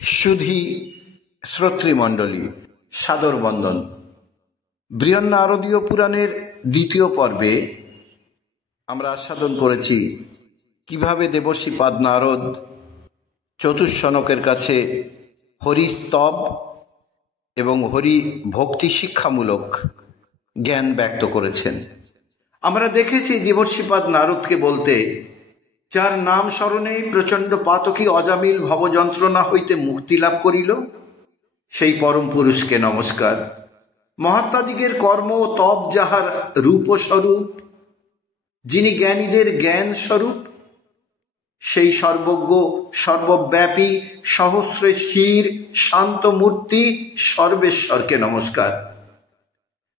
সুধী শ্রোতৃমণ্ডলী, সাদর বন্দন। বৃহন্নারদীয় পুরাণের দ্বিতীয় পর্বে আমরা আস্বাদন করেছি কিভাবে দেবর্ষিপাদ নারদ চতুষ্শনকের কাছে হরিস্তব এবং হরি ভক্তি শিক্ষামূলক জ্ঞান ব্যক্ত করেছেন। আমরা দেখেছি দেবর্ষিপাদ নারদকে বলতে, যার নাম স্মরণে প্রচণ্ড পাতকী অজামিল ভবযন্ত্রণা হইতে মুক্তি লাভ করিল, সেই পরম পুরুষকে নমস্কার। মহাত্মাদিগের কর্ম ও তপ যাহার রূপস্বরূপ, যিনি জ্ঞানীদের জ্ঞান স্বরূপ, সেই সর্বজ্ঞ সর্বব্যাপী সহস্রেশ্বর শান্ত মূর্তি সর্বেশ্বরকে নমস্কার।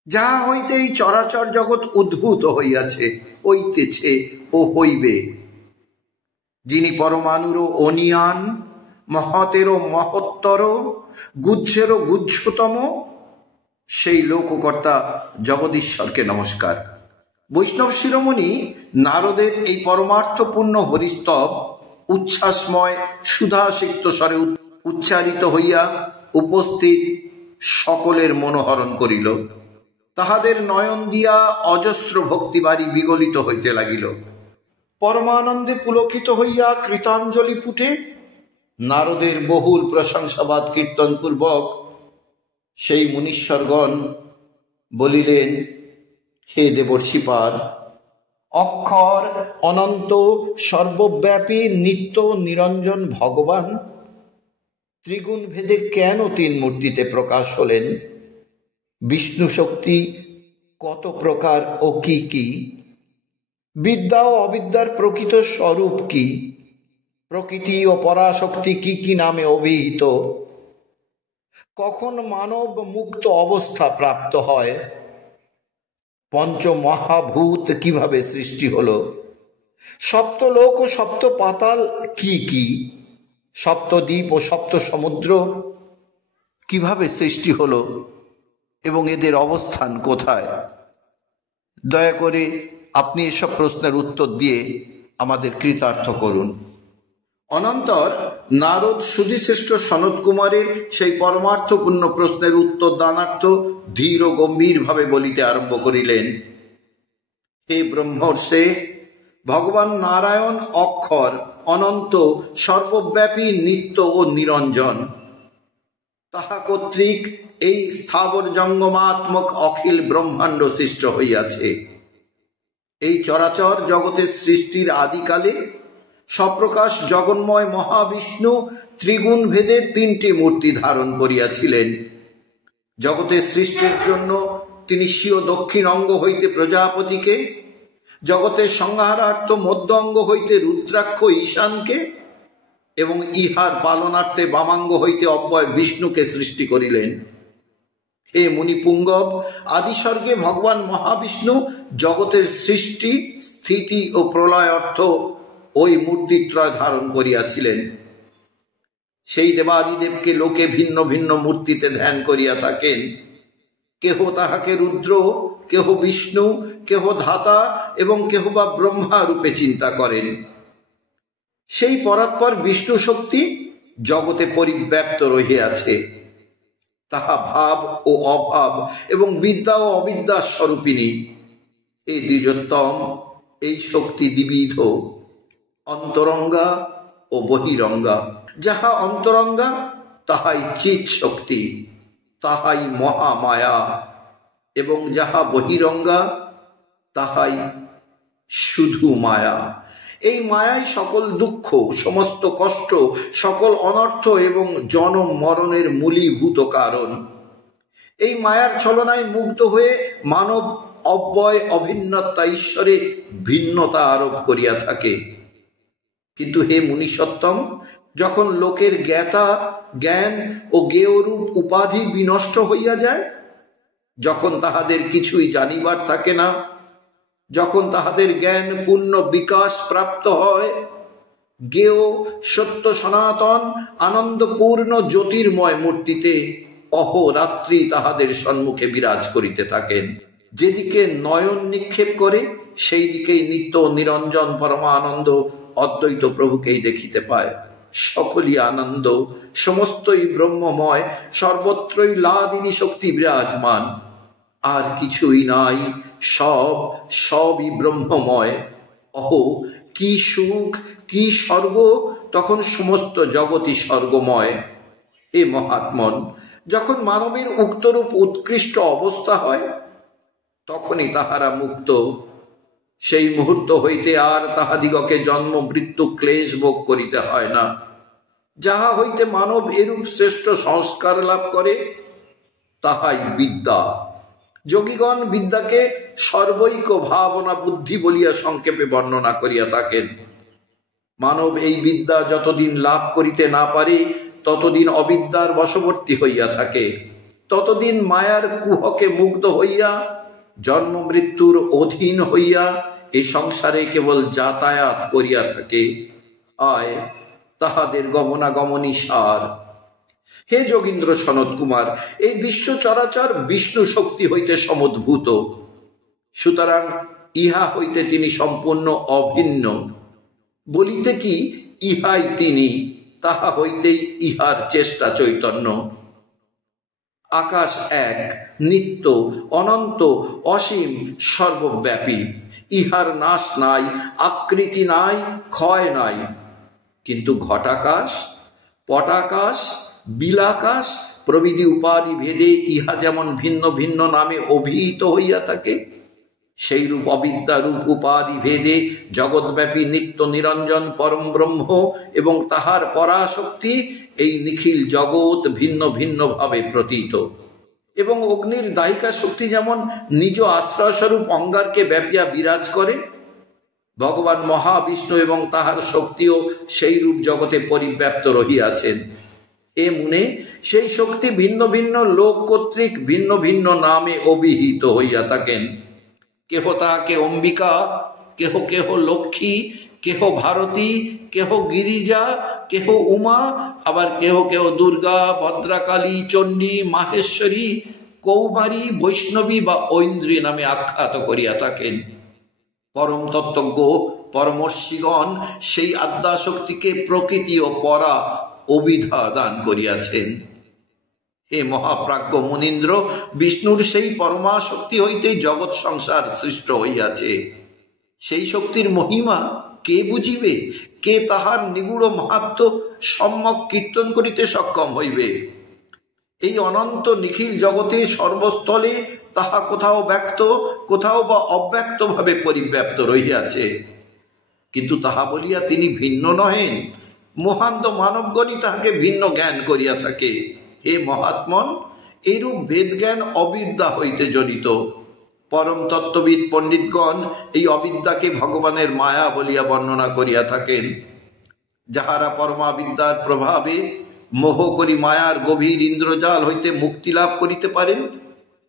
যাহা হইতে এই চরাচর জগৎ উদ্ভূত হইয়াছে, হইতেছে ও হইবে, যিনি পরমাণুরও অনিয়ান, মহতেরও মহত্তর, গুহ্যেরও গুহ্যতম, সেই লোককর্তা জগদীশ্বরকে নমস্কার। বৈষ্ণব শিরোমণি নারদের এই পরমার্থপূর্ণ হরিস্তব উচ্ছ্বাসময় সুধাসিক্ত স্বরে উচ্চারিত হইয়া উপস্থিত সকলের মনোহরণ করিল। তাহাদের নয়ন দিয়া অজস্র ভক্তিবাড়ি বিগলিত হইতে লাগিল। পরমানন্দে পুলকিত হইয়া কৃতাঞ্জলি ফুটে নারদের বহুল প্রশংসাবাদ কীর্তনপূর্বক সেই মুনীশ্বরগণ বলিলেন, হে দেবর্ষিপাদ, অক্ষর অনন্ত সর্বব্যাপী নিত্য নিরঞ্জন ভগবান ত্রিগুণ ভেদে কেন তিন মূর্তিতে প্রকাশ হলেন? বিষ্ণু শক্তি কত প্রকার ও কি কি? বিদ্যা ও অবিদ্যার প্রকৃত স্বরূপ কি? প্রকৃতি ও পরাশক্তি কি কি নামে অভিহিত? কখন মানব মুক্ত অবস্থা প্রাপ্ত হয়? পঞ্চমহাভূত কিভাবে সৃষ্টি হলো? সপ্তলোক ও সপ্ত পাতাল কি কি? সপ্তদ্বীপ ও সপ্ত সমুদ্র কিভাবে সৃষ্টি হলো এবং এদের অবস্থান কোথায়? দয়া করে আপনি এসব প্রশ্নের উত্তর দিয়ে আমাদের কৃতার্থ করুন। অনন্তর নারদ সুধীশ্রেষ্ঠ সনত কুমারের সেই পরমার্থপূর্ণ প্রশ্নের উত্তর দানার্থ ধীর ও গম্ভীরভাবে বলিতে আরম্ভ করিলেন। হে ব্রহ্মর্ষে, ভগবান নারায়ণ অক্ষর, অনন্ত, সর্বব্যাপী, নিত্য ও নিরঞ্জন। তাহা কর্তৃক এই স্থাবর জঙ্গমাত্মক অখিল ব্রহ্মাণ্ড সৃষ্ট হইয়াছে। এই চরাচর জগতের সৃষ্টির আদিকালে সপ্রকাশ জগন্ময় মহাবিষ্ণু ত্রিগুণ ভেদে তিনটি মূর্তি ধারণ করিয়াছিলেন। জগতের সৃষ্টির জন্য তিনি স্বীয় দক্ষিণ অঙ্গ হইতে প্রজাপতিকে, জগতের সংহারার্থ মধ্য অঙ্গ হইতে রুদ্রাক্ষ ঈশানকে এবং ইহার পালনার্থে বামাঙ্গ হইতে অব্যয় বিষ্ণুকে সৃষ্টি করিলেন। হে মুনিপুঙ্গব, আদিস্বর্গে ভগবান মহাবিষ্ণু জগতের সৃষ্টি, স্থিতি ও প্রলয় অর্থ ওই মূর্তিত্রয় ধারণ করিয়াছিলেন। সেই দেবাদিদেবকে লোকে ভিন্ন ভিন্ন মূর্তিতে ধ্যান করিয়া থাকেন। কেহ তাহাকে রুদ্র, কেহ বিষ্ণু, কেহ ধাতা এবং কেহ বা ব্রহ্মা রূপে চিন্তা করেন। সেই পরাৎপর বিষ্ণু শক্তি জগতে পরিব্যাপ্ত রহিয়াছে। তাহা ভাব ও অভাব এবং বিদ্যা ও অবিদ্যা স্বরূপিণী। এই দ্বিজোত্তম, এই শক্তি দ্বিবিধ, অন্তরঙ্গা ও বহিরঙ্গা। যাহা অন্তরঙ্গা তাহাই চিৎ শক্তি, তাহাই মহামায়া, এবং যাহা বহিরঙ্গা তাহাই শুধু মায়া। এই মায়াই সকল দুঃখ, সমস্ত কষ্ট, সকল অনর্থ এবং জনম মরণের মূলীভূত কারণ। এই মায়ার ছলনায় মুগ্ধ হয়ে মানব অব্যয় অভিন্নতা ঈশ্বরে ভিন্নতা আরোপ করিয়া থাকে। কিন্তু হে মুনিসত্তম, যখন লোকের জ্ঞাতা, জ্ঞান ও জ্ঞেয়রূপ উপাধি বিনষ্ট হইয়া যায়, যখন তাহাদের কিছুই জানিবার থাকে না, যখন তাহাদের জ্ঞান পূর্ণ বিকাশ প্রাপ্ত হয়, জ্ঞেয় সত্য সনাতন আনন্দপূর্ণ জ্যোতির্ময় মূর্তিতে অহোরাত্রি তাহাদের সম্মুখে বিরাজ করিতে থাকেন। যেদিকে নয়ন নিক্ষেপ করে সেই দিকেই নিত্য নিরঞ্জন পরমানন্দ অদ্বৈত প্রভুকেই দেখিতে পায়। সকলই আনন্দ, সমস্তই ব্রহ্মময়, সর্বত্রই লাদিনী শক্তি বিরাজমান, আর কিছুই নাই, সবই ব্রহ্মময়। অহো, কি সুখ, কি স্বর্গ! তখন সমস্ত জগৎই স্বর্গময়। হে মহাত্মন, যখন মানবের উক্তরূপ উৎকৃষ্ট অবস্থা হয়, তখনই তাহারা মুক্ত। সেই মুহূর্ত হইতে আর তাহাদিগকে জন্ম মৃত্যু ক্লেশ ভোগ করিতে হয় না। যাহা হইতে মানব এরূপ শ্রেষ্ঠ সংস্কার লাভ করে, তাহাই বিদ্যা। যোগীগণ বিদ্যাকে সর্বৈক ভাবনা বুদ্ধি বলিয়া সংক্ষেপে বর্ণনা করিয়া থাকেন। মানব এই বিদ্যা যতদিন লাভ করিতে না পারে, ততদিন অবিদ্যার বশবর্তী হইয়া থাকে, ততদিন মায়ার কুহকে মুগ্ধ হইয়া, জন্ম মৃত্যুর অধীন হইয়া এই সংসারে কেবল যাতায়াত করিয়া থাকে। আয় তাহাদের গমনাগমনী সার। হে যোগীন্দ্র সনৎ কুমার, এই বিশ্ব চরাচর বিষ্ণু শক্তি হইতে সমুদ্ভূত, সুতরাং ইহা হইতে তিনি সম্পূর্ণ অভিন্ন। বলিতে কি ইহাই তিনি, তাহা হইতেই ইহার চেষ্টা চৈতন্য। আকাশ এক, নিত্য, অনন্ত, অসীম, সর্বব্যাপী। ইহার নাশ নাই, আকৃতি নাই, ক্ষয় নাই। কিন্তু ঘটাকাশ, পটাকাশ, বিলাকাশ প্রভৃতি উপাধি ভেদে ইহা যেমন ভিন্ন ভিন্ন নামে অভিহিত হইয়া থাকে, সেইরূপ অবিদ্যা রূপ উপাধি ভেদে জগৎব্যাপী নিত্য নিরঞ্জন পরম ব্রহ্ম এবং তাহার পরাশক্তি এই নিখিল জগৎ ভিন্ন ভিন্ন ভাবে প্রতীত। এবং অগ্নির দায়িকা শক্তি যেমন নিজ আশ্রয়স্বরূপ অঙ্গারকে ব্যাপিয়া বিরাজ করে, ভগবান মহাবিষ্ণু এবং তাহার শক্তিও সেই রূপ জগতে পরিব্যাপ্ত রহিয়াছেন। এ মুনে সেই শক্তি ভিন্ন ভিন্ন লোক কর্তৃক ভিন্ন ভিন্ন নামে অভিহিত হইয়া থাকেন। কেহ তাহাকে অম্বিকা, কেহ কেহ লক্ষ্মী, কেহ ভারতী, কেহ গিরিজা, কেহ উমা, আবার কেহ কেহ দুর্গা, ভদ্রাকালী, চণ্ডী, মাহেশ্বরী, কৌমারী, বৈষ্ণবী বা ঐন্দ্রী নামে আখ্যাত করিয়া থাকেন। পরম তত্ত্বজ্ঞ পরমর্ষিগণ সেই আদ্যাশক্তিকে প্রকৃতি ও পরা অবিধা দান করিয়াছেন। হে মহাপ্রাজ্ঞ মুনীন্দ্র, বিষ্ণুর সেই পরমা শক্তি হইতেই জগৎ সংসার সৃষ্ট হইয়াছে। সেই শক্তির মহিমা কে বুঝিবে? কে তাহার নিগূঢ় মাহাত্ম্য সম্যক কীর্তন করিতে সক্ষম হইবে? এই অনন্ত নিখিল জগতে সর্বস্থলে তাহা কোথাও ব্যক্ত, কোথাও বা অব্যক্তভাবে পরিব্যাপ্ত রহিয়াছে। কিন্তু তাহা বলিয়া তিনি ভিন্ন নহেন। মহান্ত মানবগণই তাহাকে ভিন্ন জ্ঞান করিয়া থাকে। হে মহাত্মন, এইরূপ বেদ জ্ঞান অবিদ্যা হইতে জড়িত। পরম তত্ত্ববিদ পণ্ডিতগণ এই অবিদ্যাকে ভগবানের মায়া বলিয়া বর্ণনা করিয়া থাকেন। যাহারা পরমাবিদ্যার প্রভাবে মোহ করি মায়ার গভীর ইন্দ্রজাল হইতে মুক্তি লাভ করিতে পারেন,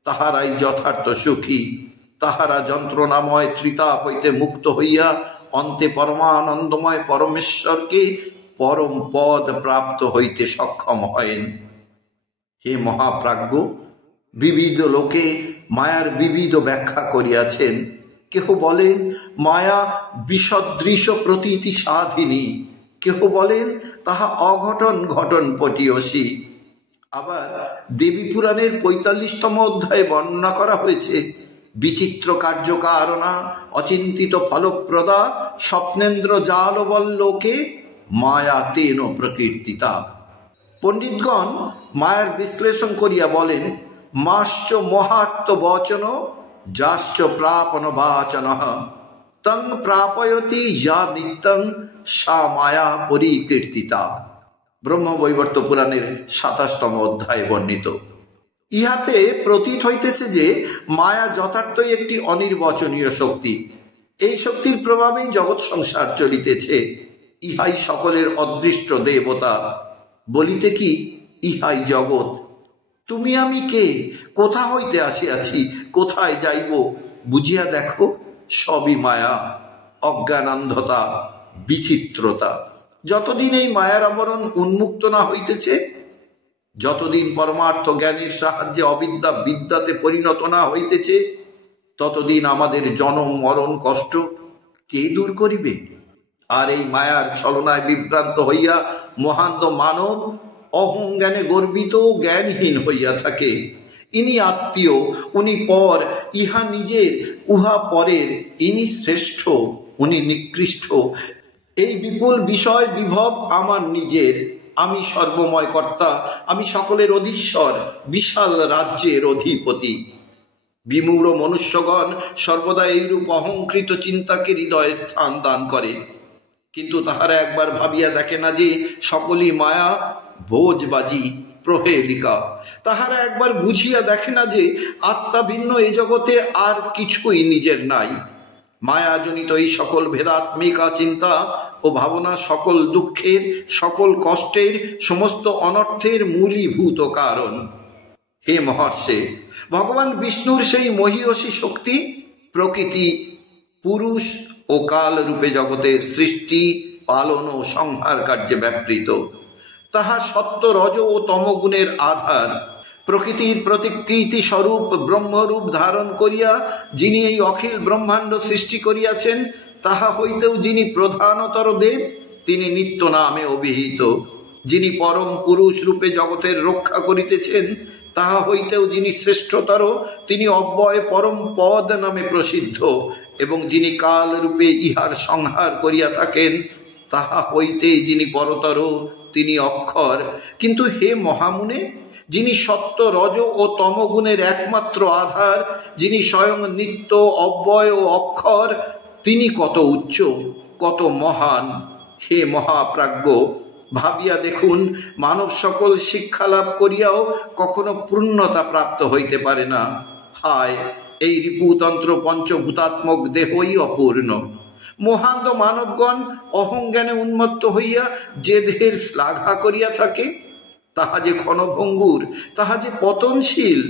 তাহারাই যথার্থ সুখী। তাহারা যন্ত্রণাময় ত্রিতাপ হইতে মুক্ত হইয়া অন্তে পরমানন্দময় পরমেশ্বরকে পরম পদ প্রাপ্ত হইতে সক্ষম হয়েন। হে মহাপ্রাজ্ঞ, বিবিধ লোকে মায়ার বিবিধ ব্যাখ্যা করিয়াছেন। কেহ বলেন মায়া বিসদৃশ প্রতীতি সাধিনী, কেহ বলেন তাহা অঘটন ঘটন পটীয়সী। আবার দেবী পুরাণের ৪৫তম অধ্যায়ে বর্ণনা করা হয়েছে বিচিত্র কার্যকারণা, অচিন্তিত ফলপ্রদা, স্বপ্নেন্দ্র জালবল্লোকে মায়া তেন প্রকীর্তিতা। পণ্ডিতগণ মায়ার বিশ্লেষণ করিয়া বলেন, মাশ্চ মহাত্ম বচন যাশ্চ প্রাপন বাচন তং প্রাপয়তি যা নিত্যং সা মায়া পরিকীর্তিতা। ব্রহ্মবৈবর্ত পুরাণের ২৭তম অধ্যায়ে বর্ণিত। ইহাতে প্রতীত হইতেছে যে মায়া যথার্থই একটি অনির্বচনীয় শক্তি। এই শক্তির প্রভাবেই জগৎ সংসার চলিতেছে। ইহাই সকলের অদৃষ্ট দেবতা। বলিতে কি ইহাই জগৎ। তুমি আমি কে? কোথা হইতে আসিয়াছি? কোথায় যাইব? বুঝিয়া দেখো, সবই মায়া, অজ্ঞানান্ধতা, বিচিত্রতা। যতদিন এই মায়ার আবরণ উন্মুক্ত না হইতেছে, যতদিন পরমার্থ জ্ঞানের সাহায্যে অবিদ্যা বিদ্যাতে পরিণত না হইতেছে, ততদিন আমাদের জনম মরণ কষ্ট কে দূর করিবে? আর এই মায়ার ছলনায় বিভ্রান্ত হইয়া মহান্ত মানব অহংজ্ঞানে গর্বিত জ্ঞানহীন হইয়া থাকে। ইনি আত্মীয়, উনি পর, ইহা নিজের, উহা পরের, ইনি শ্রেষ্ঠ, উনি নিকৃষ্ট। এই বিপুল বিষয় বিভব আমার নিজের, আমি সর্বময় কর্তা, আমি সকলের অধীশ্বর, বিশাল রাজ্যের অধিপতি। বিমূঢ় মনুষ্যগণ সর্বদা এইরূপ অহংকৃত চিন্তাকে হৃদয়ে স্থান দান করে, কিন্তু তাহারা একবার ভাবিয়া দেখে না যে সকলই মায়া, ভোজবাজি, প্রহেলিকা। তাহারা একবার বুঝিয়া দেখে না যে আত্মা ভিন্ন এ জগতে আর কিছুই নিজের নাই। মায়াজনিত এই সকল ভেদাত্মিকা চিন্তা ও ভাবনা সকল দুঃখের, সকল কষ্টের, সমস্ত অনর্থের মূলীভূত কারণ। হে মহর্ষে, ভগবান বিষ্ণুর সেই মহীয়সী শক্তি প্রকৃতি, পুরুষ ও কাল রূপে জগতের সৃষ্টি, পালন ও সংহার কার্যে ব্যাপৃত। তাহা সত্য, রজ ও তমগুণের আধার। প্রকৃতির প্রতিকৃতি স্বরূপ ব্রহ্মরূপ ধারণ করিয়া যিনি এই অখিল ব্রহ্মাণ্ড সৃষ্টি করিয়াছেন, তাহা হইতেও যিনি প্রধানতর দেব, তিনি নিত্য নামে অভিহিত। যিনি পরম পুরুষ রূপে জগতের রক্ষা করিতেছেন, তাহা হইতেও যিনি শ্রেষ্ঠতর, তিনি অব্যয় পরম পদ নামে প্রসিদ্ধ। এবং যিনি কাল রূপে ইহার সংহার করিয়া থাকেন, তাহা হইতে যিনি পরতর, তিনি অক্ষর। কিন্তু হে মহামুনে, যিনি সত্য, রজ ও তমগুণের একমাত্র আধার, যিনি স্বয়ং নিত্য, অব্যয় ও অক্ষর, তিনি কত উচ্চ, কত মহান। হে মহাপ্রাজ্ঞ, ভাবিয়া দেখুন, মানব সকল শিক্ষা লাভ করিয়াও কখনো পূর্ণতা প্রাপ্ত হইতে পারে না। হায়, এই রিপুতন্ত্র পঞ্চভূতাত্মক দেহই অপূর্ণ। মহান্ত মানবগণ অহংজ্ঞানে উন্মত্ত হইয়া যে দেহের শ্লাঘা করিয়া থাকে, তাহা যে ক্ষণভঙ্গুর, তাহা যে পতনশীল।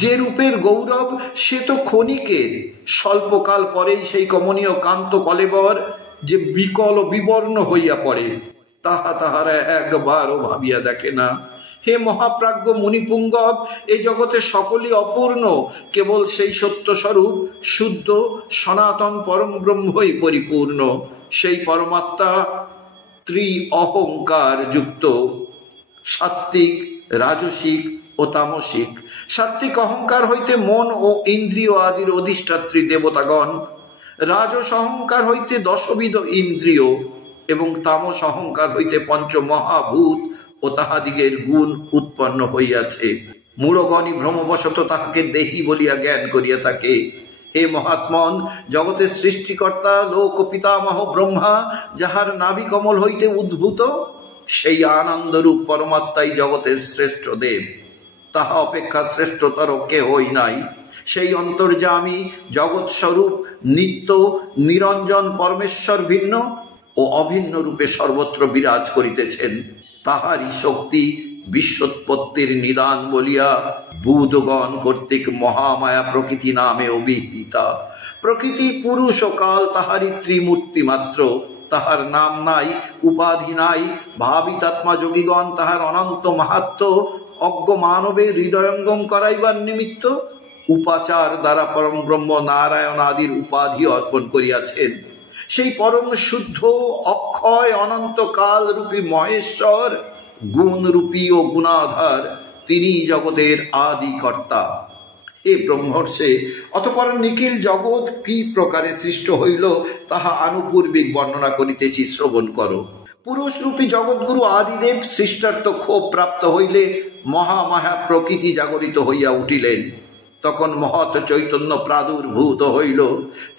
যে রূপের গৌরব, সে তো ক্ষণিকের। স্বল্পকাল পরেই সেই কমনীয় কান্ত কলেবর যে বিকল ও বিবর্ণ হইয়া পড়ে, তাহা তাহারা একবারও ভাবিয়া দেখে না। হে মহাপ্রাজ্ঞ মুনিপুঙ্গব, এই জগতে সকলই অপূর্ণ, কেবল সেই সত্যস্বরূপ শুদ্ধ সনাতন পরম ব্রহ্মই পরিপূর্ণ। সেই পরমাত্মা অহংকার যুক্ত, সাত্ত্বিক, রাজসিক ও তামসিক। সাত্ত্বিক অহংকার হইতে মন ও ইন্দ্রিয় আদির অধিষ্ঠাত্রী দেবতাগণ, রাজস অহংকার হইতে দশবিধ ইন্দ্রিয়, এবং তামস অহংকার হইতে পঞ্চমহাভূত ও তাহাদিগের গুণ উৎপন্ন হইয়াছে। মূঢ়গণই ভ্রমবশত তাহাকে দেহি বলিয়া জ্ঞান করিয়া থাকে। হে মহাত্মন, জগতের সৃষ্টিকর্তা লোক পিতামহ ব্রহ্মা যাহার নাভি কমল হইতে উদ্ভূত, সেই আনন্দরূপ পরমাত্মাই জগতের শ্রেষ্ঠ দেব। তাহা অপেক্ষা শ্রেষ্ঠতর কেহই নাই। সেই অন্তর্যামী জগৎস্বরূপ নিত্য নিরঞ্জন পরমেশ্বর ভিন্ন ও অভিন্ন রূপে সর্বত্র বিরাজ করিতেছেন। তাহারই শক্তি বিশ্বোৎপত্তির নিদান বলিয়া বুধগণ কর্তৃক মহামায়া প্রকৃতি নামে অভিহিতা। প্রকৃতি, পুরুষ ও কাল তাহারই ত্রিমূর্তি মাত্র। তাহার নাম নাই, উপাধি নাই। ভাবিতাত্মা যোগীগণ তাহার অনন্ত মাহাত্ম্য অজ্ঞ মানবের হৃদয়ঙ্গম করাইবার নিমিত্ত উপাচার দ্বারা পরম ব্রহ্ম নারায়ণ আদির উপাধি অর্পণ করিয়াছেন। সেই পরম শুদ্ধ অক্ষয় অনন্তকাল রূপী মহেশ্বর, গুণরূপী ও গুণাধার, তিনি জগতের আদি কর্তা। হে ব্রহ্মর্ষে, অতঃপর নিখিল জগৎ কি প্রকারে সৃষ্ট হইল, তাহা আনুপূর্বিক বর্ণনা করিতেছি, শ্রবণ করো। পুরুষরূপী জগৎগুরু আদিদেব সৃষ্টার্থ ক্ষোভ প্রাপ্ত হইলে মহামায়া প্রকৃতি জাগরিত হইয়া উঠিলেন। তখন মহৎ চৈতন্য প্রাদুর্ভূত হইল।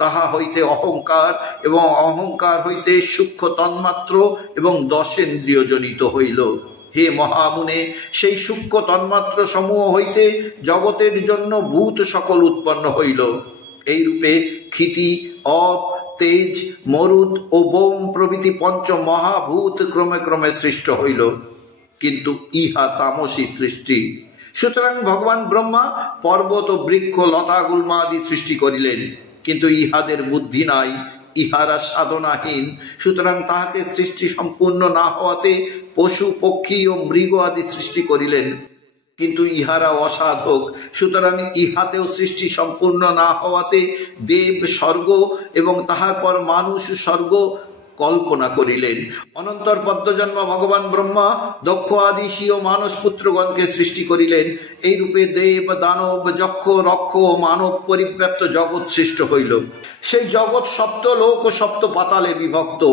তাহা হইতে অহংকার, এবং অহংকার হইতে সূক্ষ্ম তন্মাত্র এবং দশেন্দ্রিয় জনিত হইল। হে মহামুনে, সেই সূক্ষ্ম তন্মাত্র সমূহ হইতে জগতের জন্য ভূত সকল উৎপন্ন হইল। এইরূপে ক্ষিতি, অপ, তেজ, মরুদ ও বোম প্রভৃতি পঞ্চ মহাভূত ক্রমে ক্রমে সৃষ্ট হইল। কিন্তু ইহা তামসী সৃষ্টি। সুতরাং ভগবান ব্রহ্মা পর্বত ও বৃক্ষ, লতা, গুল্ম আদি সৃষ্টি করিলেন, কিন্তু ইহাদের বুদ্ধি নাই, ইহারা সাধনাহীন। সুতরাং তাহাকে সৃষ্টি সম্পূর্ণ না হওয়াতে পশু, পক্ষী ও মৃগ আদি সৃষ্টি করিলেন, কিন্তু ইহারা অসাধক। সুতরাং ইহাতেও সৃষ্টি সম্পূর্ণ না হওয়াতে দেব, স্বর্গ এবং তাহার পর মানুষ স্বর্গ কল্পনা করিলেন। অনন্তর পদ্মজন্ম ভগবান ব্রহ্মা দক্ষ আদি স্বীয় মানস পুত্রগণকে সৃষ্টি করিলেন। এই রূপে দেব দানব যক্ষ রক্ষ ও মানব পরিব্যাপ্ত জগৎ সৃষ্ট হইল। সেই জগৎ সপ্ত লোক ও সপ্ত পাতালে বিভক্ত।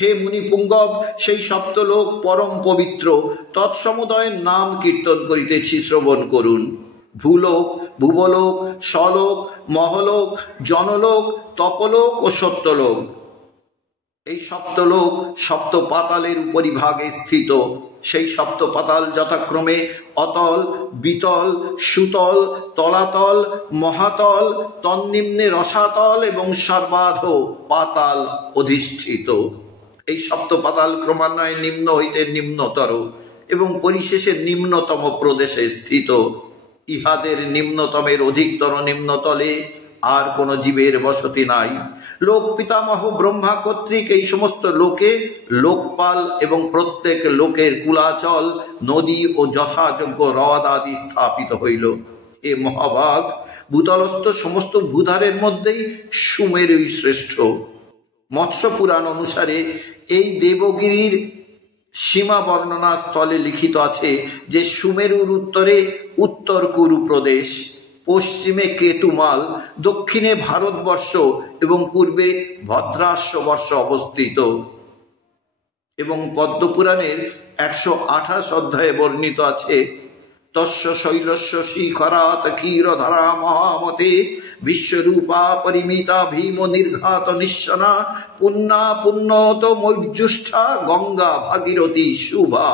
হে মুনি পুঙ্গব, সেই সপ্তলোক পরম পবিত্র, তৎসমুদয়ের নাম কীর্তন করিতেছি, শ্রবণ করুন। ভূলোক, ভুবলোক, স্বলোক, মহলোক, জনলোক, তপলোক ও সত্যলোক, এই সপ্তলোক সপ্ত পাতালের উপরিভাগে স্থিত। সেই সপ্ত পাতাল যথাক্রমে অতল, বিতল, সুতল, তলাতল, মহাতল, তন্নিম্নে রসাতল এবং সর্বাধ পাতাল অধিষ্ঠিত। এই সপ্ত পাতাল ক্রমান্বয়ে নিম্ন হইতে নিম্নতর এবং পরিশেষে নিম্নতম প্রদেশে স্থিত। ইহাদের নিম্নতমের অধিকতর নিম্নতলে আর কোন জীবের বসতি নাই। লোক পিতামহ ব্রহ্মা কর্তৃক এই সমস্ত লোকে লোকপাল এবং প্রত্যেক লোকের কুলাচল, নদী ও যথাযোগ্য হ্রদ আদি স্থাপিত হইল। এ মহাভাগ, ভূতলস্থ সমস্ত ভূধারের মধ্যেই সুমেরুই শ্রেষ্ঠ। মৎস্য পুরাণ অনুসারে এই দেবগিরির সীমা বর্ণনা স্থলে লিখিত আছে যে সুমেরুর উত্তরে উত্তর কুরু প্রদেশ, পশ্চিমে কেতুমাল, দক্ষিণে ভারতবর্ষ এবং পূর্বে ভদ্রাশ্ববর্ষ অবস্থিত। এবং পদ্মপুরাণের 128 অধ্যায়ে বর্ণিত আছে, তস্য শৈলস্য শিখরাত ক্ষীরধারা মহামতে বিশ্বরূপা পরিমিতা ভীম নির্ঘাত নিঃসনা পুণ্যা পুণ্যত মৈর্যুষ্ঠা গঙ্গা ভাগীরথী শুভা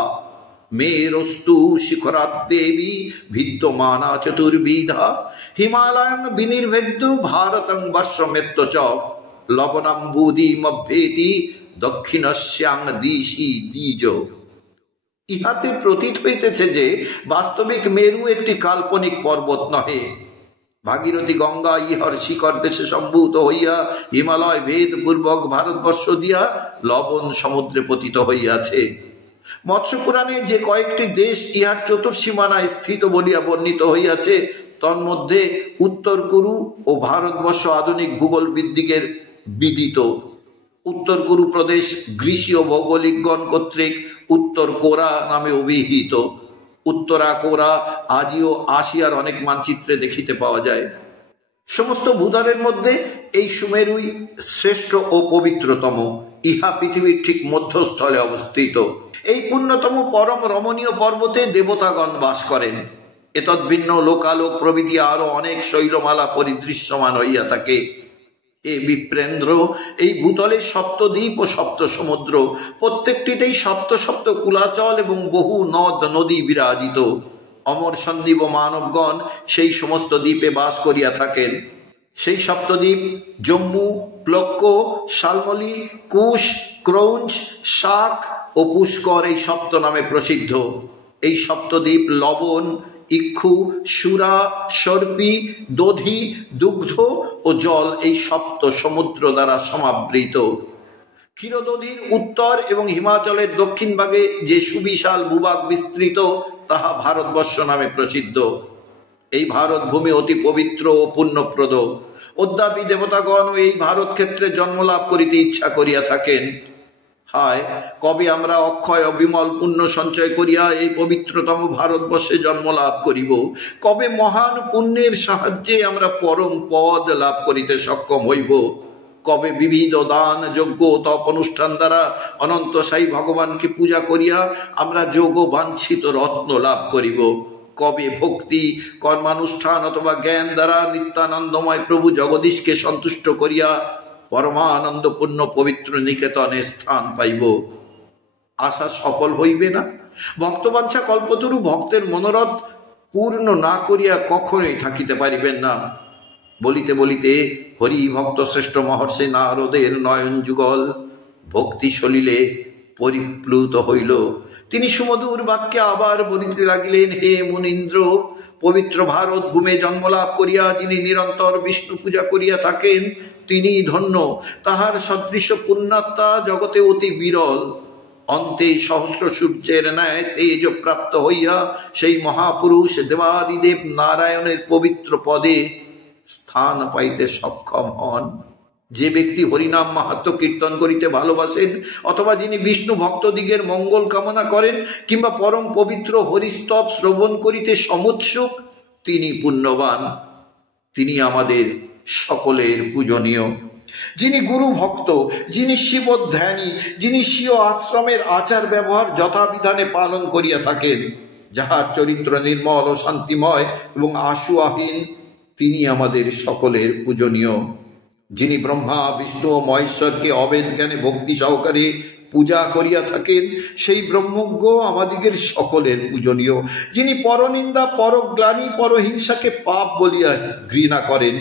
মেরস্তু শিখরাত দেবী বিদ্যমানা চতুর্বিধা হিমালয়ং বিনির্ভেদ্য ভারতং বর্ষমেত্য চ লবণাম্বুদিমভ্যেতি দক্ষিণস্যাং দিশি দ্বিজ। ইহাতে প্রতীত হইতেছে যে বাস্তবিক মেরু একটি কাল্পনিক পর্বত নহে। ভাগীরথী গঙ্গা ইহার শিখর দেশে সম্ভূত হইয়া হিমালয় ভেদ পূর্বক ভারতবর্ষ দিয়া লবণ সমুদ্রে পতিত হইয়াছে। মৎস্য পুরাণে যে কয়েকটি দেশ ইহার চতুর্সীমানায় স্থিত বলিয়া বর্ণিত হইয়াছে, তন্মধ্যে উত্তর কুরু ও ভারতবর্ষ আধুনিক ভূগোলবিদদিগের বিদিত। উত্তর কুরু প্রদেশ গ্রীসীয় ভৌগোলিকগণ কর্তৃক উত্তর কোরা নামে অভিহিত। উত্তরা কোরা আজিও আসিয়ার অনেক মানচিত্রে দেখিতে পাওয়া যায়। সমস্ত ভূধারের মধ্যে এই সুমেরুই শ্রেষ্ঠ ও পবিত্রতম। ইহা পৃথিবীর ঠিক মধ্যস্থলে অবস্থিত। এই পুণ্যতম পরম রমণীয় পর্বতে দেবতাগণ বাস করেন। এতদ্ভিন্ন লোকালোক প্রভৃতি আরো অনেক শৈলমালা পরিদৃশ্যমান হইয়া থাকে। এ বিপ্রেন্দ্র, এই ভূতলে সপ্তদ্বীপ ও সপ্ত সমুদ্র, প্রত্যেকটিতেই সপ্ত সপ্ত কুলাচল এবং বহু নদ নদী বিরাজিত। অমর সন্দীপ মানবগণ সেই সমস্ত দ্বীপে বাস করিয়া থাকেন। সেই সপ্তদ্বীপ জম্মু, প্লক্ক, শালমলি, কুশ, ক্রৌঞ্চ, শাক ও পুষ্কর এই সপ্ত নামে প্রসিদ্ধ। এই সপ্তদ্বীপ লবণ, ইক্ষু, সুরা, সর্পি, দধি, দুগ্ধ ও জল এই সপ্ত সমুদ্র দ্বারা সমাবৃত। ক্ষীরদধির উত্তর এবং হিমাচলের দক্ষিণ ভাগে যে সুবিশাল ভূভাগ বিস্তৃত, তাহা ভারতবর্ষ নামে প্রসিদ্ধ। এই ভারত ভূমি অতি পবিত্র ও পুণ্যপ্রদ। অদ্যাপি দেবতাগণ এই ভারত ক্ষেত্রে জন্মলাভ করিতে ইচ্ছা করিয়া থাকেন। হায়, কবে আমরা অক্ষয় ও বিমল পুণ্য সঞ্চয় করিয়া এই পবিত্রতম ভারতবর্ষে জন্মলাভ করিব? কবে মহান পুণ্যের সাহায্যে আমরা পরম পদ লাভ করিতে সক্ষম হইব? কবে বিবিধ দান, যজ্ঞ, তপ অনুষ্ঠান দ্বারা অনন্ত সাই ভগবানকে পূজা করিয়া আমরা যোগ বাঞ্ছিত রত্ন লাভ করিব? কবে ভক্তি, কর্মানুষ্ঠান অথবা জ্ঞান দ্বারা নিত্যানন্দময় প্রভু জগদীশকে সন্তুষ্ট করিয়া পরমানন্দপূর্ণ পবিত্র নিকেতনে স্থান পাইব? আশা সফল হইবে না। ভক্তবাঞ্ছা কল্পতরু ভক্তের মনোরথ পূর্ণ না করিয়া কখনোই থাকিতে পারিবেন না। বলিতে বলিতে হরি ভক্ত শ্রেষ্ঠ মহর্ষি নারদের নয়ন যুগল ভক্তি সলিলে পরিপ্লুত হইল। তিনি সুমধুর বাক্যে আবার বলিতে লাগিলেন, হে মুনীন্দ্র, পবিত্র ভারত ভূমে জন্মলাভ করিয়া যিনি নিরন্তর বিষ্ণু পূজা করিয়া থাকেন, তিনি ধন্য। তাহার সদৃশ পুণ্যাত্মা জগতে অতি বিরল। অন্তে সহস্র সূর্যের ন্যায় তেজ প্রাপ্ত হইয়া সেই মহাপুরুষ দেবাদিদেব নারায়ণের পবিত্র পদে স্থান পাইতে সক্ষম হন। যে ব্যক্তি হরিনাম মাহাত্ম্য কীর্তন করিতে ভালোবাসেন, অথবা যিনি বিষ্ণু ভক্তদিগের মঙ্গল কামনা করেন, কিংবা পরম পবিত্র হরিস্তব শ্রবণ করিতে সমুৎসুক, তিনি পুণ্যবান, তিনি আমাদের সকলের পূজনীয়। যিনি গুরু ভক্ত, যিনি শিবধ্যানী, যিনি স্বীয় আশ্রমের আচার ব্যবহার যথাবিধানে পালন করিয়া থাকেন, যাহার চরিত্র নির্মল ও শান্তিময় এবং আশুয়াহীন, তিনি আমাদের সকলের পূজনীয়। যিনি ব্রহ্মা বিষ্ণু ও মহেশ্বরকে অবেদ জ্ঞানে ভক্তি সহকারে পূজা করিয়া থাকেন, সেই ব্রহ্মজ্ঞ আমাদিগের সকলের পূজনীয়। যিনি পরনিন্দা, পরগ্লানি, পরহিংসাকে পাপ বলিয়া ঘৃণা করেন,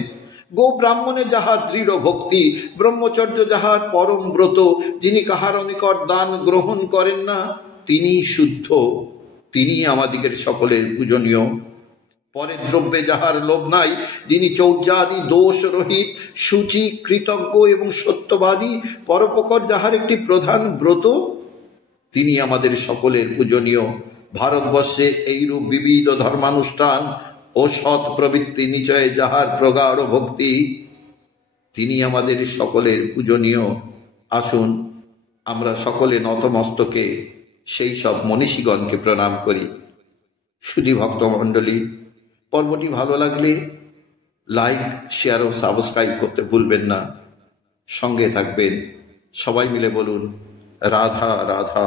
গো ব্রাহ্মণে যাহার দৃঢ় ভক্তি, ব্রহ্মচর্য যাহার পরম ব্রত, যিনি কাহার নিকট দান গ্রহণ করেন না, তিনি শুদ্ধ, তিনি আমাদিগের সকলের পূজনীয়। পরের দ্রব্যে যাহার লোভ নাই, যিনি চৌর্যাদি দোষ রহিত, শুচি, কৃতজ্ঞ এবং সত্যবাদী, পরোপকার যাহার একটি প্রধান ব্রত, তিনি আমাদের সকলের পূজনীয়। ভারতবর্ষে এইরূপ বিবিধ ধর্মানুষ্ঠান ও সৎ প্রবৃত্তি নিচয়ে যাহার প্রগাঢ় ভক্তি, তিনি আমাদের সকলের পূজনীয়। আসুন আমরা সকলে নতমস্তকে সেই সব মনীষীগণকে প্রণাম করি। সুধী ভক্তমণ্ডলী, পর্বটি ভালো লাগলে লাইক, শেয়ার ও সাবস্ক্রাইব করতে ভুলবেন না। সঙ্গে থাকবেন। সবাই মিলে বলুন রাধা রাধা।